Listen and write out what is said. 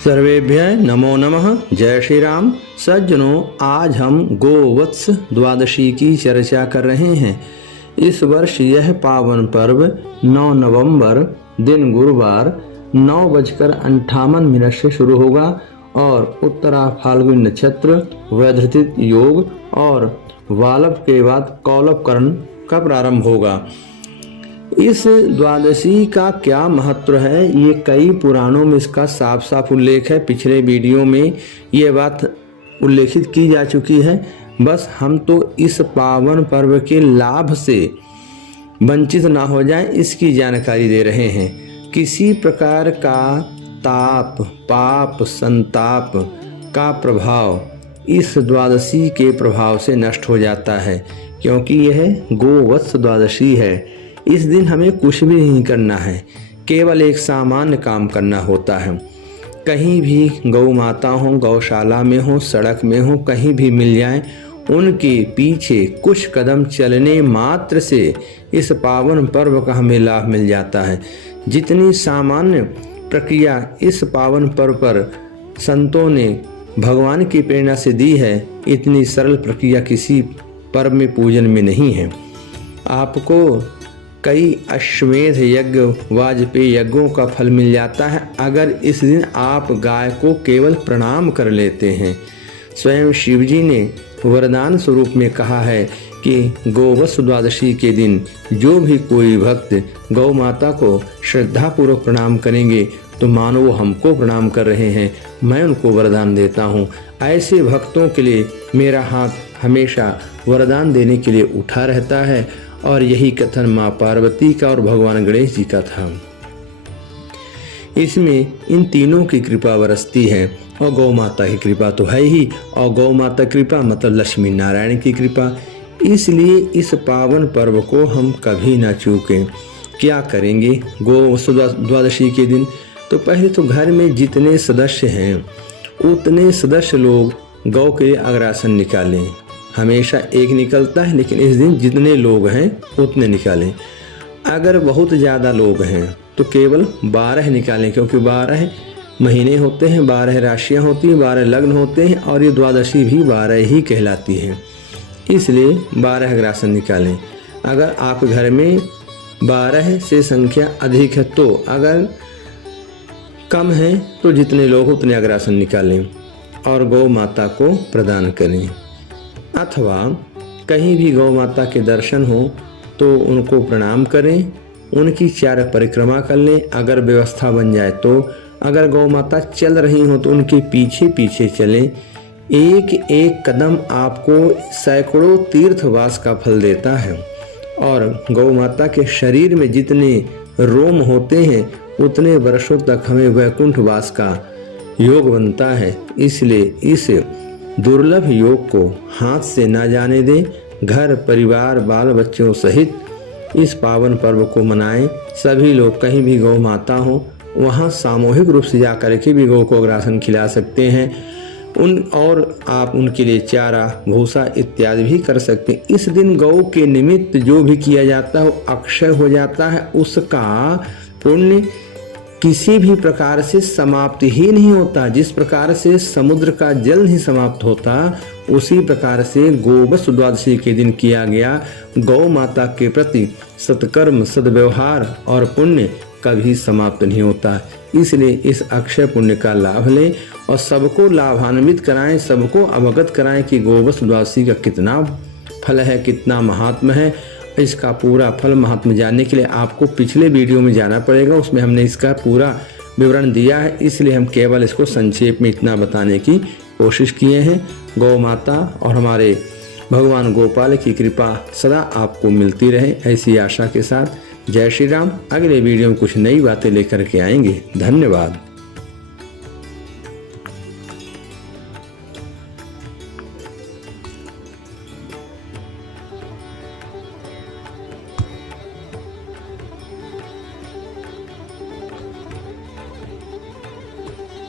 सर्वेभ्यः नमो नमः। जय श्री राम। सज्जनों, आज हम गोवत्स द्वादशी की चर्चा कर रहे हैं। इस वर्ष यह पावन पर्व 9 नवंबर दिन गुरुवार 9:58 से शुरू होगा और उत्तरा फाल्गुन नक्षत्र, वैधृतित योग और वालव के बाद कौलव करण का प्रारंभ होगा। इस द्वादशी का क्या महत्व है, ये कई पुराणों में इसका साफ साफ उल्लेख है। पिछले वीडियो में ये बात उल्लेखित की जा चुकी है। बस हम तो इस पावन पर्व के लाभ से वंचित ना हो जाएं, इसकी जानकारी दे रहे हैं। किसी प्रकार का ताप, पाप, संताप का प्रभाव इस द्वादशी के प्रभाव से नष्ट हो जाता है, क्योंकि यह गोवत्स द्वादशी है। इस दिन हमें कुछ भी नहीं करना है, केवल एक सामान्य काम करना होता है। कहीं भी गौ माता हो, गौशाला में हो, सड़क में हो, कहीं भी मिल जाए, उनके पीछे कुछ कदम चलने मात्र से इस पावन पर्व का हमें लाभ मिल जाता है। जितनी सामान्य प्रक्रिया इस पावन पर्व पर संतों ने भगवान की प्रेरणा से दी है, इतनी सरल प्रक्रिया किसी पर्व में पूजन में नहीं है। आपको कई अश्वमेध यज्ञ, वाजपेयी यज्ञों का फल मिल जाता है अगर इस दिन आप गाय को केवल प्रणाम कर लेते हैं। स्वयं शिव जी ने वरदान स्वरूप में कहा है कि गोवत्स द्वादशी के दिन जो भी कोई भक्त गौ माता को श्रद्धापूर्वक प्रणाम करेंगे तो मानो वो हमको प्रणाम कर रहे हैं। मैं उनको वरदान देता हूँ। ऐसे भक्तों के लिए मेरा हाथ हमेशा वरदान देने के लिए उठा रहता है। और यही कथन माँ पार्वती का और भगवान गणेश जी का था। इसमें इन तीनों की कृपा बरसती है और गौ माता की कृपा तो है ही, और गौ माता कृपा मतलब लक्ष्मी नारायण की कृपा। इसलिए इस पावन पर्व को हम कभी ना चूकें। क्या करेंगे गोवत्स द्वादशी के दिन? तो पहले तो घर में जितने सदस्य हैं उतने सदस्य लोग गौ के लिए अग्रासन निकालें। हमेशा एक निकलता है, लेकिन इस दिन जितने लोग हैं उतने निकालें। अगर बहुत ज़्यादा लोग हैं तो केवल 12 निकालें, क्योंकि 12 महीने होते हैं, 12 राशियां होती हैं, 12 लग्न होते हैं और ये द्वादशी भी 12 ही कहलाती है। इसलिए 12 अग्रासन निकालें। अगर आप घर में 12 से संख्या अधिक है तो, अगर कम है तो जितने लोग उतने अग्रासन निकालें और गौ माता को प्रदान करें। अथवा कहीं भी गौ माता के दर्शन हो तो उनको प्रणाम करें, उनकी 4 परिक्रमा कर लें अगर व्यवस्था बन जाए तो। अगर गौ माता चल रही हो तो उनके पीछे पीछे चलें। एक एक कदम आपको सैकड़ों तीर्थवास का फल देता है। और गौ माता के शरीर में जितने रोम होते हैं उतने वर्षों तक हमें वैकुंठ वास का योग बनता है। इसलिए इस दुर्लभ योग को हाथ से ना जाने दें। घर परिवार बाल बच्चों सहित इस पावन पर्व को मनाएं। सभी लोग कहीं भी गौ माता हो वहाँ सामूहिक रूप से जा कर के भी गौ को अग्रासन खिला सकते हैं। और आप उनके लिए चारा, भूसा इत्यादि भी कर सकते हैं। इस दिन गौ के निमित्त जो भी किया जाता है वो अक्षय हो जाता है। उसका पुण्य किसी भी प्रकार से समाप्त ही नहीं होता। जिस प्रकार से समुद्र का जल नहीं समाप्त होता, उसी प्रकार से गोवत्स द्वादशी के दिन किया गया गौ माता के प्रति सत्कर्म, सद्व्यवहार और पुण्य कभी समाप्त नहीं होता। इसलिए इस अक्षय पुण्य का लाभ लें और सबको लाभान्वित कराएं, सबको अवगत कराएं कि गोवत्स द्वादशी का कितना फल है, कितना महात्म्य है। इसका पूरा फल महात्म्य जानने के लिए आपको पिछले वीडियो में जाना पड़ेगा, उसमें हमने इसका पूरा विवरण दिया है। इसलिए हम केवल इसको संक्षेप में इतना बताने की कोशिश किए हैं। गौ माता और हमारे भगवान गोपाल की कृपा सदा आपको मिलती रहे, ऐसी आशा के साथ जय श्री राम। अगले वीडियो में कुछ नई बातें लेकर के आएंगे। धन्यवाद।